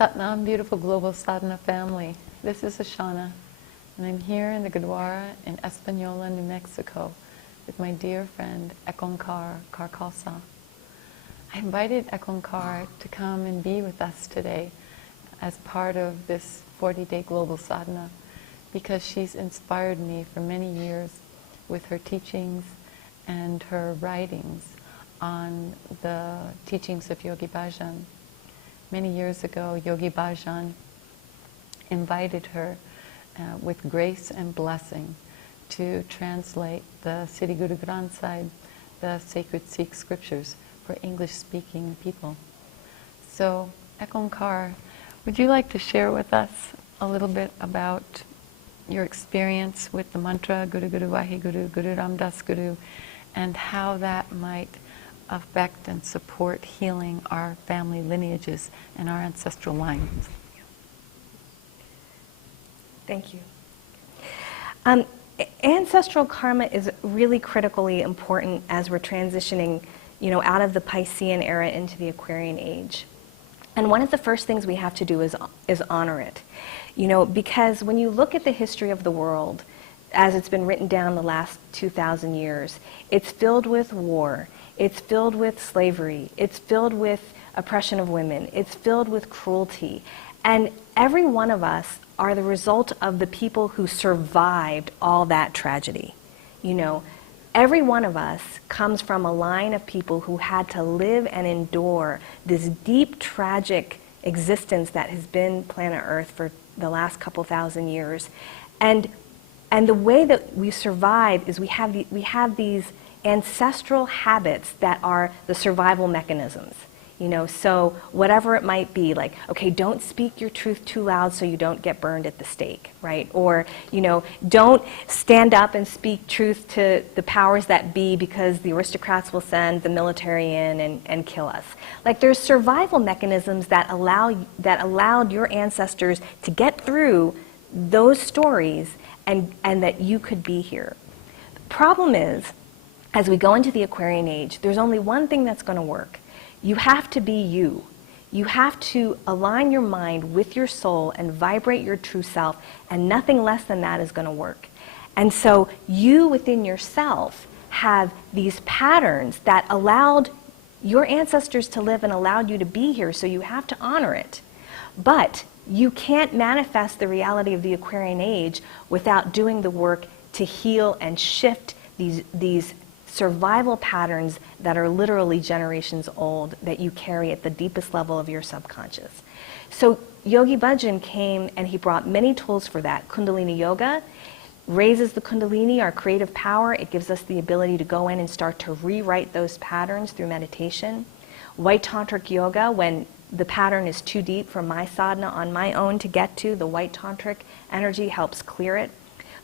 Satnam, beautiful global sadhana family. This is Ashana, and I'm here in the Gurdwara in Espanola, New Mexico, with my dear friend Ek Ong Kaar, Kaar Khalsa. I invited Ek Ong Kaar to come and be with us today as part of this 40-day global sadhana, because she's inspired me for many years with her teachings and her writings on the teachings of Yogi Bhajan. Many years ago, Yogi Bhajan invited her with grace and blessing to translate the Sri Guru Granth Sahib, the sacred Sikh scriptures, for English-speaking people. So, Ek Ong Kaar, would you like to share with us a little bit about your experience with the mantra Guru Guru Vaheguru, Guru Ram Das Guru, and how that might affect and support healing our family lineages and our ancestral lines? Thank you. Ancestral karma is really critically important as we're transitioning, out of the Piscean era into the Aquarian age. And one of the first things we have to do is honor it. Because when you look at the history of the world, as it's been written down the last 2,000 years, it's filled with war, it's filled with slavery, it's filled with oppression of women, it's filled with cruelty. And every one of us are the result of the people who survived all that tragedy. Every one of us comes from a line of people who had to live and endure this deep, tragic existence that has been planet Earth for the last couple thousand years. And the way that we survive is we have these ancestral habits that are the survival mechanisms. So whatever it might be, like, okay, don't speak your truth too loud so you don't get burned at the stake, right? Or, don't stand up and speak truth to the powers that be because the aristocrats will send the military in and kill us. Like, there's survival mechanisms that allowed your ancestors to get through those stories and that you could be here. The problem is, as we go into the Aquarian age, there's only one thing that's going to work. You have to be you. You have to align your mind with your soul and vibrate your true self, and nothing less than that is going to work. And so you within yourself have these patterns that allowed your ancestors to live and allowed you to be here, so you have to honor it. But you can't manifest the reality of the Aquarian age without doing the work to heal and shift these survival patterns that are literally generations old that you carry at the deepest level of your subconscious. So Yogi Bhajan came and he brought many tools for that. Kundalini Yoga raises the Kundalini, our creative power. It gives us the ability to go in and start to rewrite those patterns through meditation. White Tantric Yoga, when the pattern is too deep for my sadhana on my own to get to, the White Tantric energy helps clear it.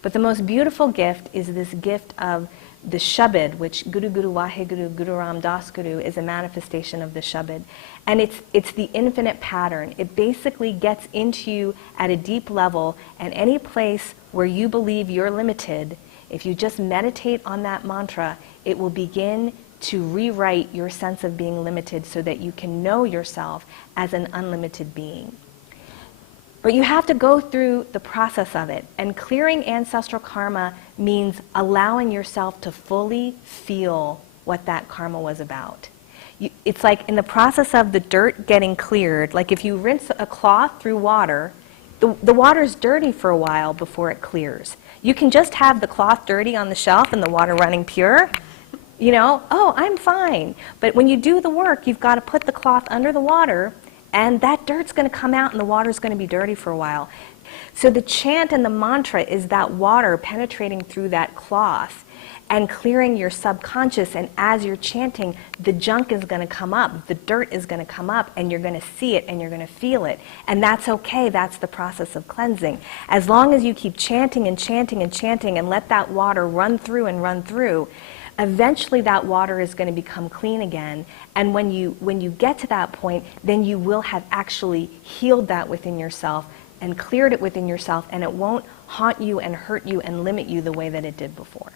But the most beautiful gift is this gift of the Shabad, which Guru Guru Vaheguru, Guru Ram Das Guru is a manifestation of the Shabad. And it's the infinite pattern. It basically gets into you at a deep level, and any place where you believe you're limited, if you just meditate on that mantra, it will begin to rewrite your sense of being limited so that you can know yourself as an unlimited being. But you have to go through the process of it. And clearing ancestral karma means allowing yourself to fully feel what that karma was about. It's like in the process of the dirt getting cleared, like if you rinse a cloth through water, the water's dirty for a while before it clears. You can just have the cloth dirty on the shelf and the water running pure. Oh, I'm fine. But when you do the work, you've got to put the cloth under the water, and that dirt's going to come out and the water's going to be dirty for a while. So the chant and the mantra is that water penetrating through that cloth and clearing your subconscious, and as you're chanting, the junk is going to come up, the dirt is going to come up, and you're going to see it and you're going to feel it. And that's okay, that's the process of cleansing. As long as you keep chanting and chanting and chanting and let that water run through and run through, eventually that water is going to become clean again. And when you get to that point, then you will have actually healed that within yourself and cleared it within yourself, and it won't haunt you and hurt you and limit you the way that it did before.